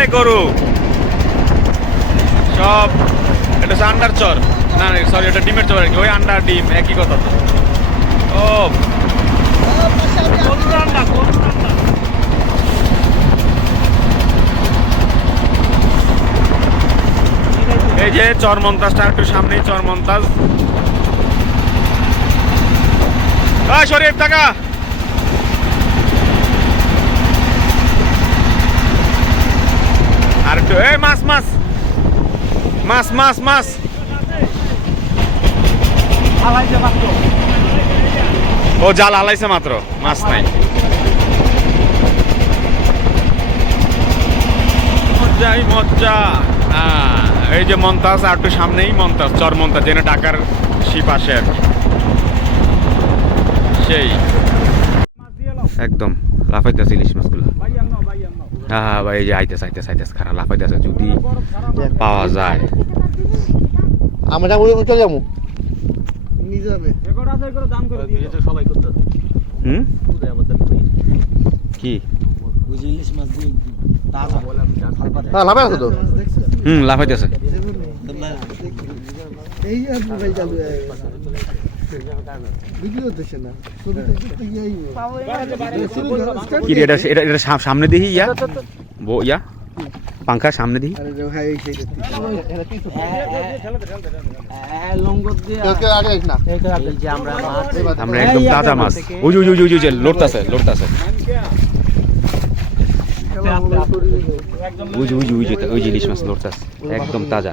রে গরু? সব, এটা হচ্ছে আন্ডার চর। না সরি এটা ডিমের চর আর ওই আন্ডার ডিম, একই কথা তো। ও এই যে চরমন্তাজটা একটু সামনেই চরমন্তাজ। শরীফ টাকা এই মাছ মাছ। মাছ মাছ মাছ। ও জাল হালাইছে মাত্র মাছ নাই। মজ্জাই মজ্জা। আহ, এই যে মন্তাজ আর একটু সামনেই মন্তাজ চর মন্তাজ যেন ঢাকার শিপ আসে আর সেই। একদম লাফাইতেছে ইলিশ মাছগুলো। হ্যাঁ ভাই এই যে আইতেছে আইতেছে আইতেছে খারাপ লাফাইতেছে যদি পাওয়া যায়। আমরা যাব চলে যাব। নিজে যাবে হুম? কি? হ্যাঁ লাভে আছে তো। হুম লাফাইতেছে এই কি এটা এটা এটা সাম- সামনে দিহি ইয়া? বো ইয়া? পাঙ্খা সামনে না আমরা একদম তাজা মাছ। ওই ওই ওই ওই লড়তাছে লড়তাছে। ওই যে ওই ওই যে মাছ লড়তাছে। একদম তাজা।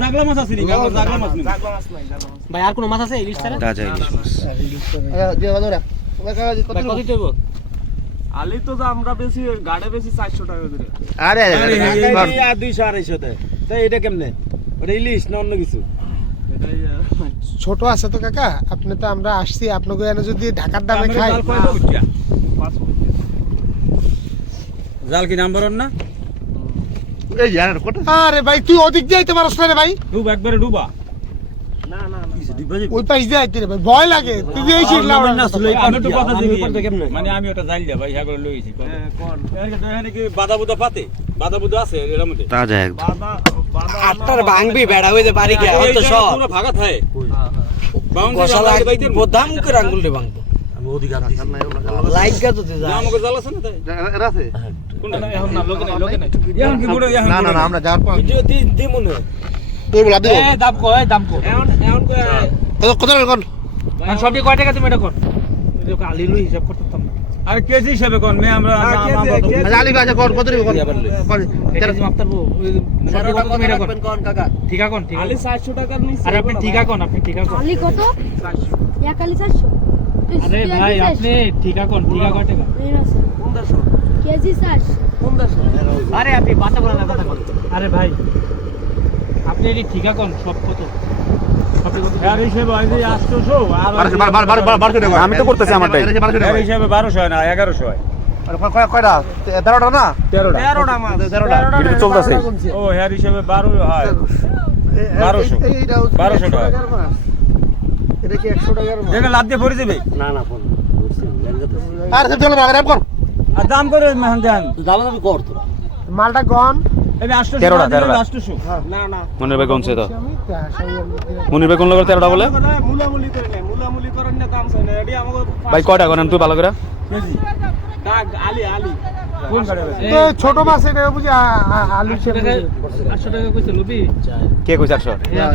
জাগলা মাছ আছে নি জাগলা মাছ নি ভাই আর কোনো মাছ আছে? ইলিশ ছাড়া তাজা ইলিশ মাছ। ভাই কত দেব? আলি তো আমরা বেশি গাড়ে বেশি চারশো টাকা করে। আরে দুইশো আড়াইশো দেয় তাই এটা কেমনে? ওটা ইলিশ না অন্য কিছু? ছোট আছে তো কাকা। আপনি তো আমরা আসছি আপনাকে এনে যদি ঢাকার দামে খাই। জাল কি নাম্বার না? এই জানেন কোটা আরে ভাই তুই ওদিক দিয়ে আইতে পারস না রে ভাই। ডুব একবারে ডুবা। ওই পাশ দিয়ে আইতে রে ভাই ভয় লাগে। তুই এই সিট লাও না আমি একটু কথা দিই মানে আমি ওটা জাল ভাই হ্যাঁ করে লইছি এখানে কি বাদা বুদা পাতে? বাদা বুদা আছে এর মধ্যে? তাজা একদম। আটটার ভাঙবি বেড়া হইতে পারি কি এখন তো সব। পুরো ভাগা থাকে। গসালা বোদাম করে আঙ্গুল রে ভাঙবো। লাইক গা তো দিদা আমাকে জাল আছে না তাই? আছে? কোনটা? এখন না লোকে নাই লোকে নাই? এখন কি গুড়ো এখন না না না আমরা যাওয়ার পর ভিডিও দি দি মনে তোর বলা দেবো এ দাম কো এ দাম কো এখন এখন কত কত কোন? সবটি কয় টাকা তুমি এটা কর? এটা আলি হিসাব করতাম আর কেজি হিসাবে কোন মে আমরা আলি আছে কোন? কত কত তুমি এটা কাকা? ঠিক আছে ঠিক আলি আছে 400 টাকার নিচে আর আপনি ঠিক আছে আপনি ঠিক আছে আলি কত? এক আলি চারশো ইস, আরে ভাই আপনি ঠিক আছে ঠিক আছে টাকা এই না কেজি চাষ আরে আপনি বাতা বলা না কথা আরে ভাই আপনি এটি ঠিক আছে সব কত। সবটি কত আর হিসাবে হয় যে 800 আর বার বার বার বার বার করে আমি তো করতেছি। এর হিসাবে 1200 হয় না 1100 হয়। কয়টা? তেরোটা না? 13টা 13টা মাছ 13টা এটা তো চলতেছে। ও হিসাবে 12 হয়। 1200 1200 টাকা। এটা কি একশো টাকার মাছ? যেটা লাভ দিয়ে পড়ে যাবে? আরে সব চলো বাগারে কর। আর দাম করে মেহান দেন। মালটা গন। এই 800 তেরোটা, টাকা দিলে তেরোটা। 800 না না। মনির ভাই কোনছে তো মনির ভাই কোন তেরোটা বলে? করে না না দাম না। কয়টা করেন তুই ভালো করে? ছোট মাছ এটা বুঝি আলু আটশো টাকা কইছে লবি কে কইছে আটশো হ্যাঁ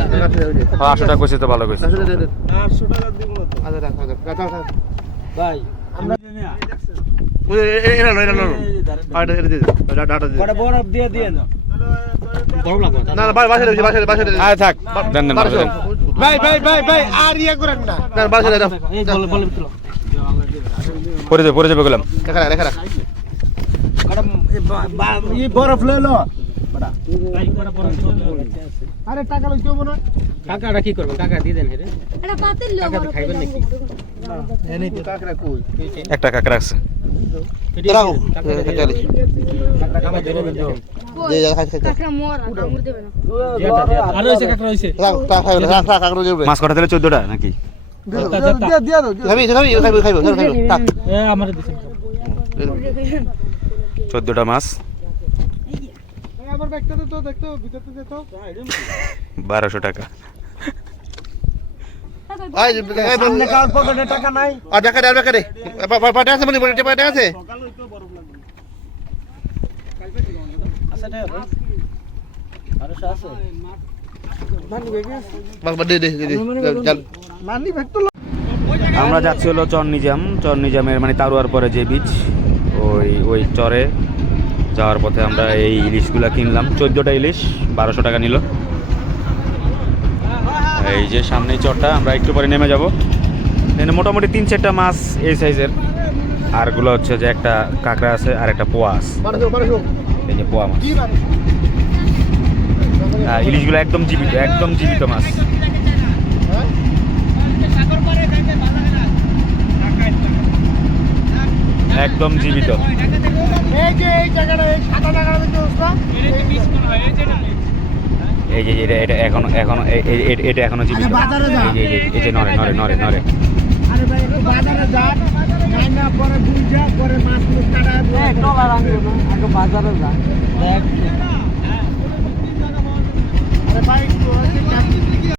আটশো টাকা কইছে তো ভালো কইছে 800 টাকা দিব ভাই বরফ দিয়ে দিয়ে না না না বাসে দেবছি বাসে বাসে আয় থাক দেন দেন ভাই ভাই ভাই ভাই আর ইয়ে করেন না বাসে দাও বলে বলে পরে যাবে পরে যাবে গেলাম দেখা রাখ দেখা রাখ বরফ লইলো আরে টাকা লইতে হব না কাকাটা কি করবেন কাকা দিয়ে দেন হেরে এটা পাতিল লো কাকা খাইবেন নাকি কাকড়া কই একটা কাঁকড়া আছে রাখো চলে কাকা ধরে দেন তো যা খাই খাই কাকড়া মরা কামড় দেবে না আর রয়েছে কাকা রয়েছে রাখ রাখ রাখ কাকড়া যাবে মাছ কটা তাহলে চোদ্দটা নাকি চোদ্দটা মাছ। বারোশো টাকা। আছে। মানি আমরা যাচ্ছি হলো চর নিজাম। চর নিজামের মানে তারুয়ার পরে যে বীজ ওই ওই চরে যাওয়ার পথে আমরা এই ইলিশগুলো কিনলাম। চোদ্দোটা ইলিশ বারোশো টাকা নিল। এই যে সামনেই চরটা আমরা একটু পরে নেমে যাব। এখানে মোটামুটি তিন চারটা মাছ এই সাইজের। আরগুলো হচ্ছে যে একটা কাঁকড়া আছে আর একটা পোয়া আছে। এই যে পোয়া মাছ। ইলিশগুলো একদম জীবিত একদম জীবিত মাছ। একদম জীবিত। এই যে এই জায়গাটা এই সাদা জায়গাটা দেখতে পাচ্ছ এই যে এটা এটা এখনও এখনও এটা এখনও জীবিত। এই যে- নরে নরে নরে নরে পরে বুঝা পরে মাছ কাটা বাজারে যা। দেখ আরে ভাই একটু